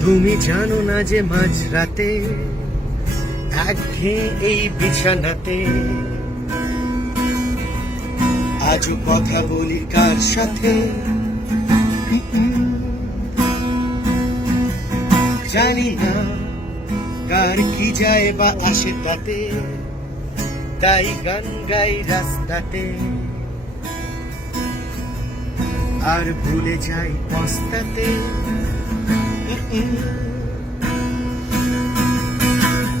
তুমি জানো না যে মাঝরাতে একঘেয়ে এই বিছানাতে আজও কথা বলি কার সাথে? জানি না কার কি যায় বা আসে তাতে, তাই গান গাই রাস্তাতে। আর ভুলে যাই পস্তাতে।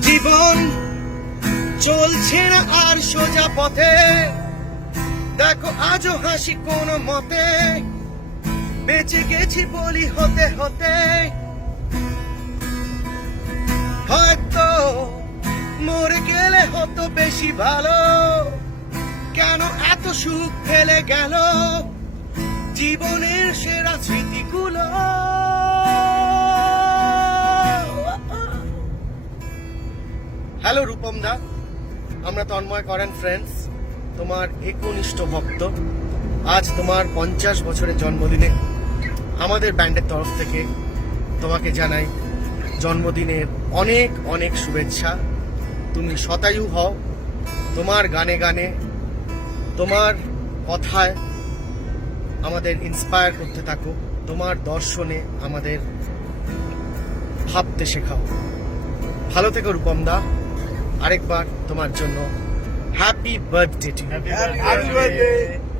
জীবন চলছে না আর সোজা পথে। দেখো আজও হাসি কোন মতে। বেঁচে গেছি বলি হতে হতে। হয়তো মরে গেলে হতো বেশি ভালো। কেন এত সুখ ফেলে গেল? হ্যালো রূপম দা। আমরা তন্ময় করেন ফ্রেন্ডস তোমার একনিষ্ঠ ভক্ত। আজ তোমার পঞ্চাশ বছরের জন্মদিনে আমাদের ব্যান্ডের তরফ থেকে তোমাকে জানাই জন্মদিনের অনেক অনেক শুভেচ্ছা। তুমি শতায়ু হও। তোমার গানে গানে, তোমার কথায় আমাদের ইন্সপায়ার করতে থাকো। তোমার দর্শনে আমাদের ভাবতে শেখাও। ভালো থেকো রূপম দা আরেকবার তোমার জন্য happy birthday to happy birthday.